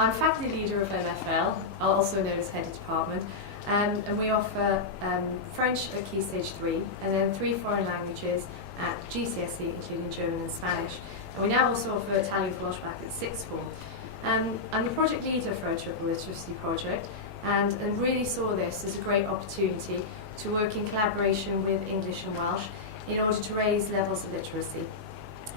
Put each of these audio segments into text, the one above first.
I'm faculty leader of MFL, also known as head of department, and we offer French at Key Stage 3, and then 3 foreign languages at GCSE, including German and Spanish. And we now also offer Italian for Welsh back at 6th form. I'm the project leader for our triple literacy project, and really saw this as a great opportunity to work in collaboration with English and Welsh in order to raise levels of literacy.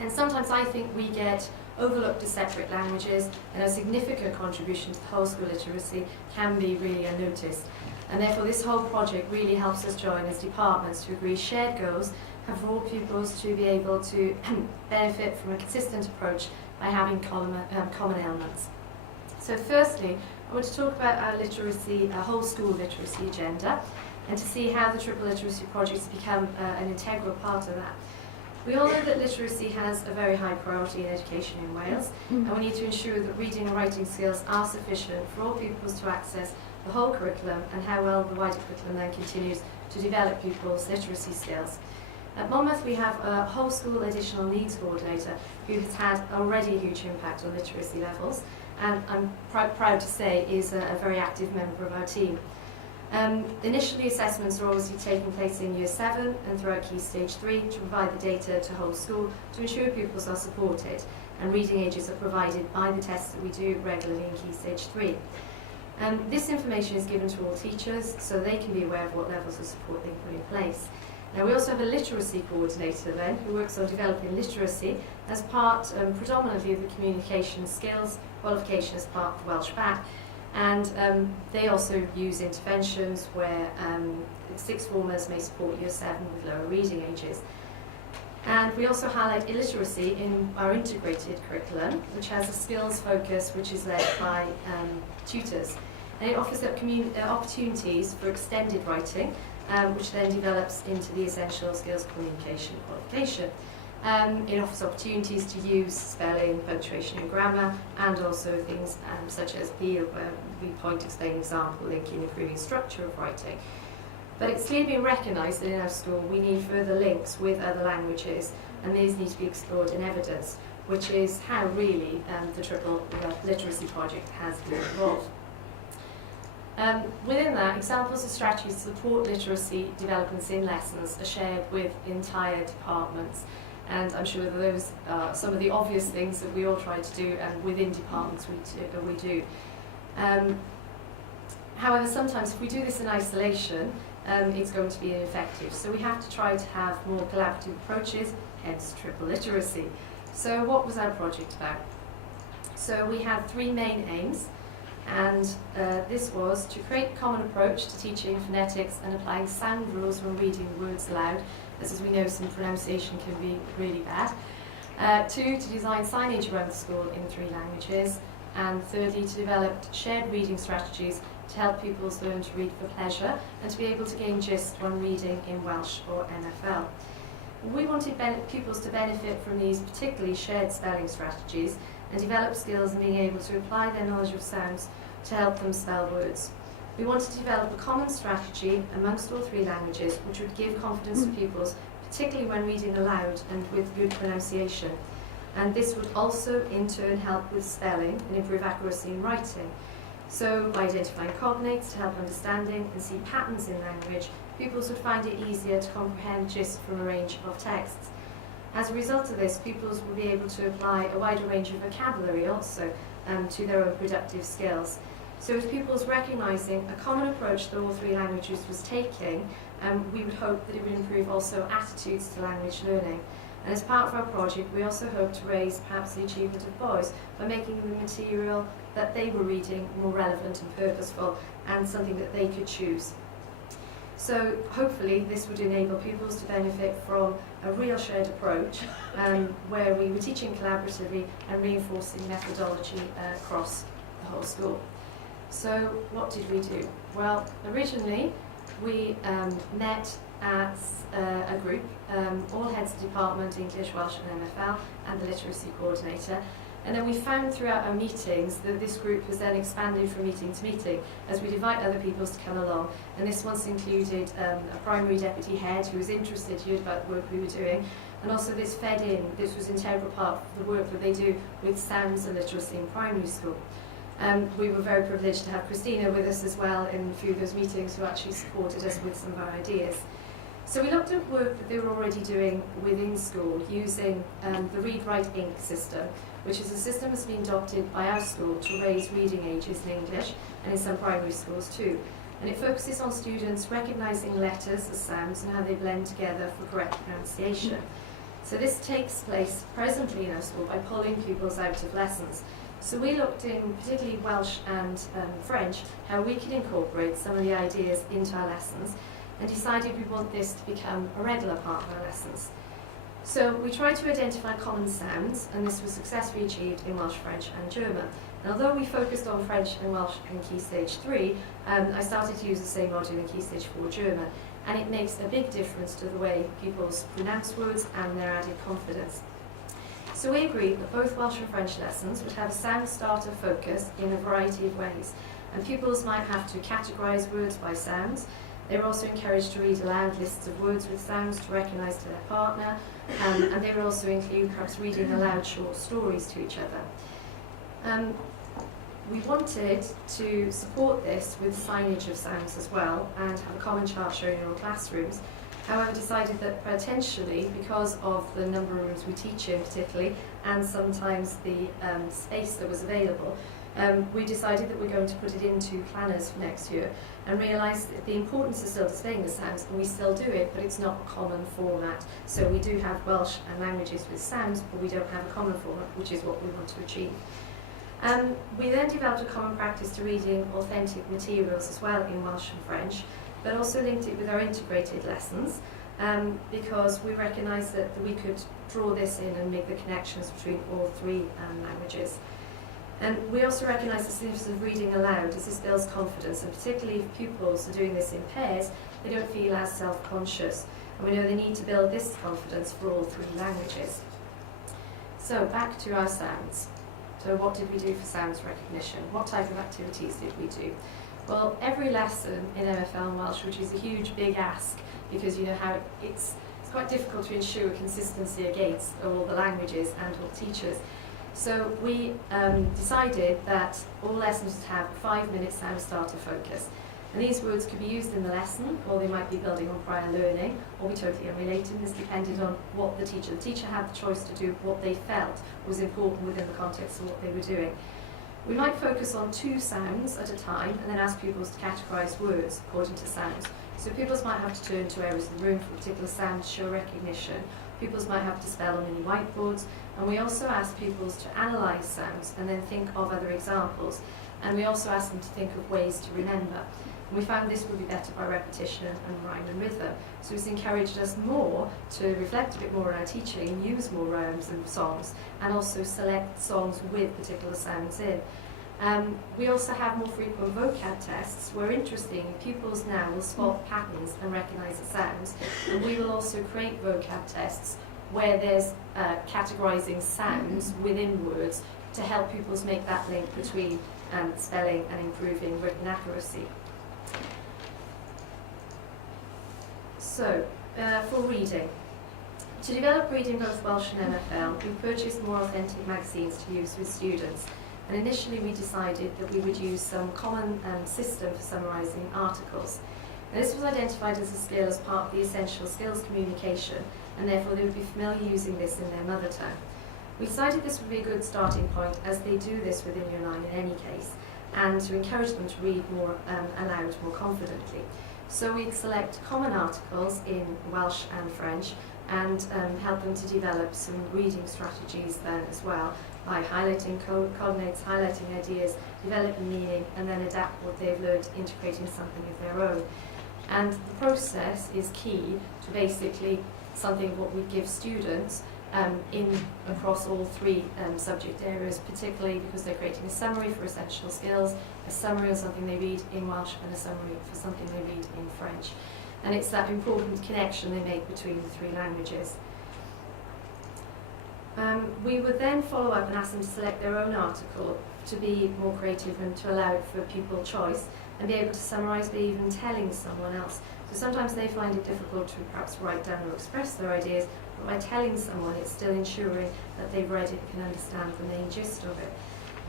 And sometimes I think we get overlooked as separate languages, and a significant contribution to the whole school literacy can be really unnoticed. And therefore this whole project really helps us join as departments to agree shared goals and for all pupils to be able to benefit from a consistent approach by having common elements. So firstly, I want to talk about our literacy, our whole school literacy agenda, and to see how the Triple Literacy Project has become an integral part of that. We all know that literacy has a very high priority in education in Wales, and we need to ensure that reading and writing skills are sufficient for all pupils to access the whole curriculum, and how well the wider curriculum then continues to develop pupils' literacy skills. At Monmouth we have a whole school additional needs coordinator who has had already a huge impact on literacy levels, and I'm proud to say is a very active member of our team. Initially assessments are obviously taking place in Year 7 and throughout Key Stage 3 to provide the data to whole school to ensure pupils are supported, and reading ages are provided by the tests that we do regularly in Key Stage 3. This information is given to all teachers so they can be aware of what levels of support they can put in place. Now we also have a literacy coordinator then who works on developing literacy as part predominantly of the communication skills qualification as part of the Welsh BAC, and they also use interventions where 6th formers may support Year 7 with lower reading ages. And we also highlight illiteracy in our integrated curriculum, which has a skills focus which is led by tutors. And it offers up opportunities for extended writing, which then develops into the essential skills communication qualification. It offers opportunities to use spelling, punctuation and grammar, and also things such as PEEL, where we point, explain, example, linking, improving structure of writing. But it's clearly been recognised that in our school we need further links with other languages, and these need to be explored in evidence, which is how really the Triple Literacy Project has been evolved. Within that, examples of strategies to support literacy developments in lessons are shared with entire departments, and I'm sure that those are some of the obvious things that we all try to do, and within departments we do. However, sometimes if we do this in isolation, it's going to be ineffective, so we have to try to have more collaborative approaches, hence triple literacy. So what was our project about? So we had 3 main aims, and this was to create a common approach to teaching phonetics and applying sound rules when reading the words aloud, as we know some pronunciation can be really bad. 2, to design signage around the school in 3 languages, and thirdly, to develop shared reading strategies to help pupils learn to read for pleasure and to be able to gain gist when reading in Welsh or MFL. We wanted pupils to benefit from these particularly shared spelling strategies and develop skills in being able to apply their knowledge of sounds to help them spell words. We wanted to develop a common strategy amongst all 3 languages which would give confidence to pupils, particularly when reading aloud and with good pronunciation. And this would also in turn help with spelling and improve accuracy in writing. So by identifying cognates to help understanding and see patterns in language, pupils would find it easier to comprehend gist from a range of texts. As a result of this, pupils will be able to apply a wider range of vocabulary also to their own productive skills. So with pupils recognising a common approach that all 3 languages was taking, we would hope that it would improve also attitudes to language learning. And as part of our project, we also hope to raise perhaps the achievement of boys by making the material that they were reading more relevant and purposeful, and something that they could choose. So hopefully this would enable pupils to benefit from a real shared approach where we were teaching collaboratively and reinforcing methodology across the whole school. So what did we do? Well, originally we met as a group, all heads of department, English, Welsh and MFL, and the literacy coordinator. And then we found throughout our meetings that this group has then expanded from meeting to meeting as we'd invite other people to come along. And this once included a primary deputy head who was interested, heard about the work we were doing. And also this fed in, this was an integral part of the work that they do with sounds and literacy in primary school. We were very privileged to have Christina with us as well in a few of those meetings, who actually supported us with some of our ideas. So we looked at work that they were already doing within school using the read-write-ink system, which is a system that's been adopted by our school to raise reading ages in English and in some primary schools too. And it focuses on students recognising letters as sounds and how they blend together for correct pronunciation. So this takes place presently in our school by pulling pupils out of lessons. So we looked in, particularly Welsh and French, how we could incorporate some of the ideas into our lessons, and decided we want this to become a regular part of our lessons. So we tried to identify common sounds, and this was successfully achieved in Welsh, French and German. And although we focused on French and Welsh in Key Stage 3, I started to use the same module in Key Stage 4 German, and it makes a big difference to the way pupils pronounce words and their added confidence. So we agreed that both Welsh and French lessons would have a sound starter focus in a variety of ways, and pupils might have to categorise words by sounds. They were also encouraged to read aloud lists of words with sounds to recognise to their partner, and they would also include perhaps reading aloud short stories to each other. We wanted to support this with signage of sounds as well, and have a common chart showing in all classrooms. However, decided that potentially, because of the number of rooms we teach in particularly, and sometimes the space that was available, we decided that we're going to put it into planners for next year, and realised that the importance of still displaying the sounds, and we still do it, but it's not a common format. So we do have Welsh and languages with sounds, but we don't have a common format, which is what we want to achieve. We then developed a common practice to reading authentic materials as well in Welsh and French, but also linked it with our integrated lessons, because we recognised that we could draw this in and make the connections between all three languages. And we also recognise the significance of reading aloud, as this builds confidence, and particularly if pupils are doing this in pairs, they don't feel as self-conscious. And we know they need to build this confidence for all three languages. So back to our sounds. So what did we do for sounds recognition? What type of activities did we do? Well, every lesson in MFL and Welsh, which is a huge, big ask, because you know how it's quite difficult to ensure consistency against all the languages and all teachers. So we decided that all lessons would have a 5-minute sound starter focus. And these words could be used in the lesson, or they might be building on prior learning, or be totally unrelated. This depended on what the teacher had the choice to do what they felt was important within the context of what they were doing. We might focus on 2 sounds at a time, and then ask pupils to categorise words according to sounds. So pupils might have to turn to areas of the room for a particular sound to show recognition. Pupils might have to spell on mini whiteboards, and we also ask pupils to analyse sounds and then think of other examples. And we also ask them to think of ways to remember. And we found this would be better by repetition and rhyme and rhythm. So it's encouraged us more to reflect a bit more on our teaching and use more rhymes and songs, and also select songs with particular sounds in. We also have more frequent vocab tests where, interesting, pupils now will spot patterns and recognise the sounds. And we will also create vocab tests where there's categorising sounds within words to help pupils make that link between spelling and improving written accuracy. So, for reading. To develop reading both Welsh and MFL, we purchased more authentic magazines to use with students. And initially we decided that we would use some common system for summarising articles. And this was identified as a skill as part of the essential skills communication, and therefore they would be familiar using this in their mother tongue. We decided this would be a good starting point, as they do this within Year 9 in any case, and to encourage them to read more aloud more confidently. So we'd select common articles in Welsh and French, and help them to develop some reading strategies then as well, by highlighting coordinates, highlighting ideas, developing meaning, and then adapt what they've learned, integrating something of their own. And the process is key to basically something what we give students across all 3 subject areas, particularly because they're creating a summary for essential skills, a summary of something they read in Welsh, and a summary for something they read in French. And it's that important connection they make between the 3 languages. We would then follow up and ask them to select their own article to be more creative and to allow for pupil choice, and be able to summarise by even telling someone else. So sometimes they find it difficult to perhaps write down or express their ideas, but by telling someone, it's still ensuring that they've read it and can understand the main gist of it.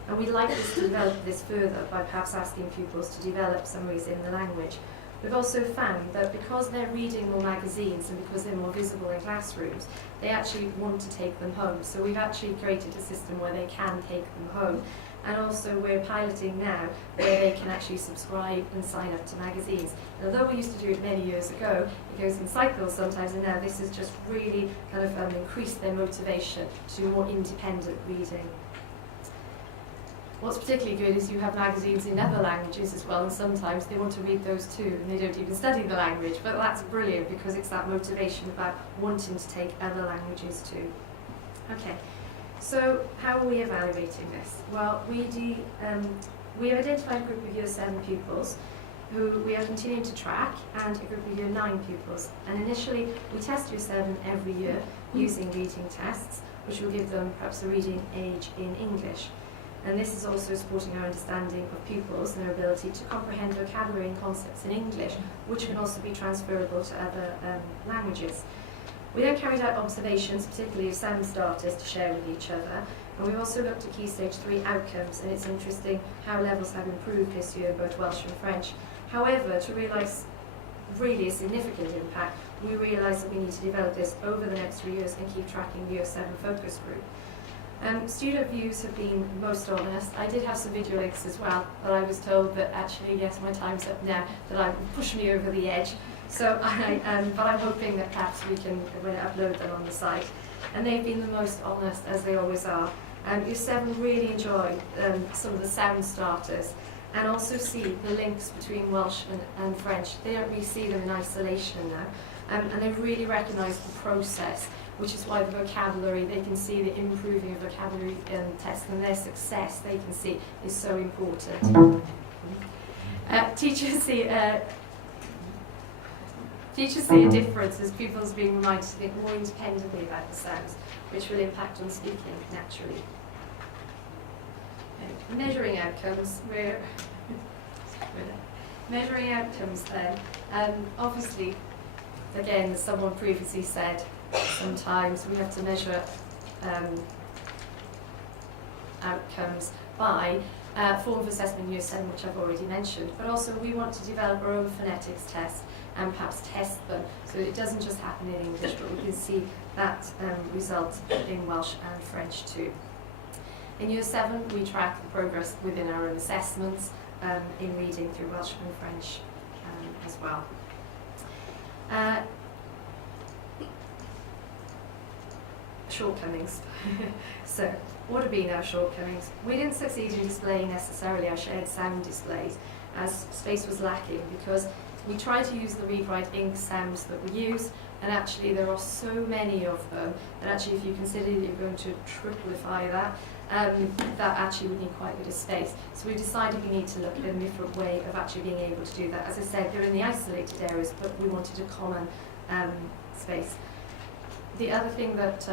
And we'd like us to develop this further by perhaps asking pupils to develop summaries in the language. We've also found that because they're reading more magazines and because they're more visible in classrooms, they actually want to take them home. So we've actually created a system where they can take them home. And also we're piloting now where they can actually subscribe and sign up to magazines. And although we used to do it many years ago, it goes in cycles sometimes, and now this has just really kind of increased their motivation to do more independent reading. What's particularly good is you have magazines in other languages as well, and sometimes they want to read those too, and they don't even study the language, but that's brilliant because it's that motivation about wanting to take other languages too. Okay, so how are we evaluating this? Well, we have identified a group of Year 7 pupils who we are continuing to track, and a group of Year 9 pupils. And initially, we test Year 7 every year using reading tests, which will give them perhaps a reading age in English. And this is also supporting our understanding of pupils and their ability to comprehend vocabulary and concepts in English, which can also be transferable to other languages. We then carried out observations, particularly of sound starters, to share with each other. And we also looked at Key Stage 3 outcomes, and it's interesting how levels have improved this year in both Welsh and French. However, to realise really a significant impact, we realised that we need to develop this over the next 3 years and keep tracking the Year 7 focus group. Student views have been most honest. I did have some video links as well, but I was told that actually, yes, my time's up now, that I would push me over the edge. So but I'm hoping that perhaps we can upload them on the site. And they've been the most honest, as they always are. Year 7 really enjoyed some of the sound starters, and also see the links between Welsh and French. They don't really see them in isolation now, and they really recognise the process, which is why the vocabulary, they can see the improving of vocabulary tests, and their success, they can see, is so important. Teachers see a difference as pupils are being reminded to think more independently about the sounds, which will impact on speaking naturally. Measuring outcomes, we're measuring outcomes then. Obviously, again, as someone previously said, sometimes we have to measure outcomes by form of assessment Year 7, which I've already mentioned, but also we want to develop our own phonetics tests and perhaps test them so that it doesn't just happen in English, but we can see that result in Welsh and French too. In Year 7, we track the progress within our own assessments in reading through Welsh and French as well. Shortcomings. So, what have been our shortcomings? We didn't succeed in displaying necessarily our shared sound displays, as space was lacking, because we tried to use the read-write ink sounds that we use, and actually there are so many of them that actually if you consider that you're going to triplify that, that actually would need quite a bit of space. So we decided we need to look at a different way of actually being able to do that. As I said, they're in the isolated areas, but we wanted a common space. The other thing that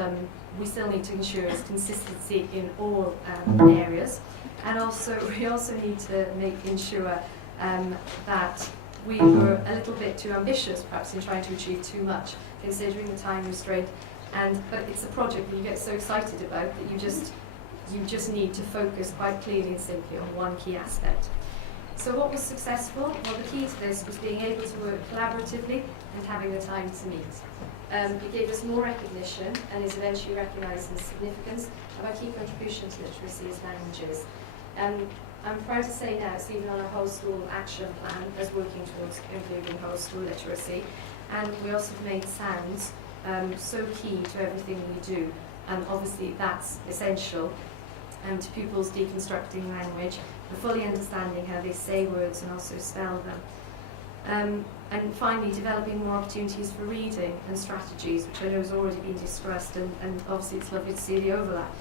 we still need to ensure is consistency in all areas, and also we also need to ensure that we were a little bit too ambitious, perhaps, in trying to achieve too much, considering the time restraint. But it's a project that you get so excited about that you just need to focus quite clearly and simply on one key aspect. So what was successful? Well, the key to this was being able to work collaboratively and having the time to meet. It gave us more recognition and is eventually recognised in the significance of our key contribution to literacy as languages. I'm proud to say now it's even on our whole school action plan as working towards improving whole school literacy. And we also have made sounds so key to everything we do. And obviously that's essential to pupils deconstructing language, and fully understanding how they say words and also spell them. And finally, developing more opportunities for reading and strategies, which I know has already been discussed, and obviously it's lovely to see the overlap.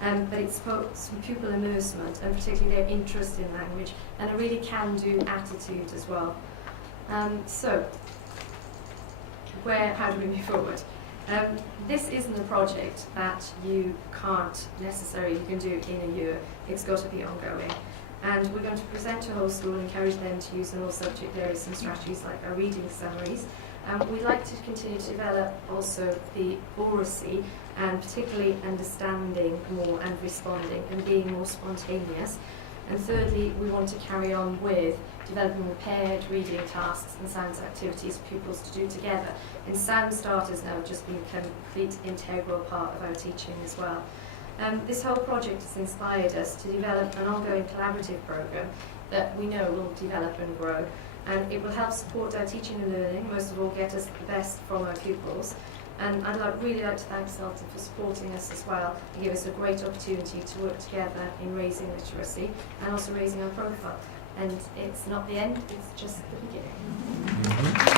But it's some pupil immersement, and particularly their interest in language, and a really can-do attitude as well. So, how do we move forward? This isn't a project that you can't necessarily, you can do in a year. It's got to be ongoing. And we're going to present to whole school and encourage them to use in all subject areas some strategies like our reading summaries. We'd like to continue to develop also the oracy and particularly understanding more and responding and being more spontaneous. And thirdly, we want to carry on with developing paired reading tasks and sounds activities for pupils to do together. And sound starters now have just become a complete integral part of our teaching as well. This whole project has inspired us to develop an ongoing collaborative programme that we know will develop and grow. And it will help support our teaching and learning, most of all get us the best from our pupils. And I'd really like to thank Cilt for supporting us as well and give us a great opportunity to work together in raising literacy and also raising our profile. And it's not the end, it's just the beginning.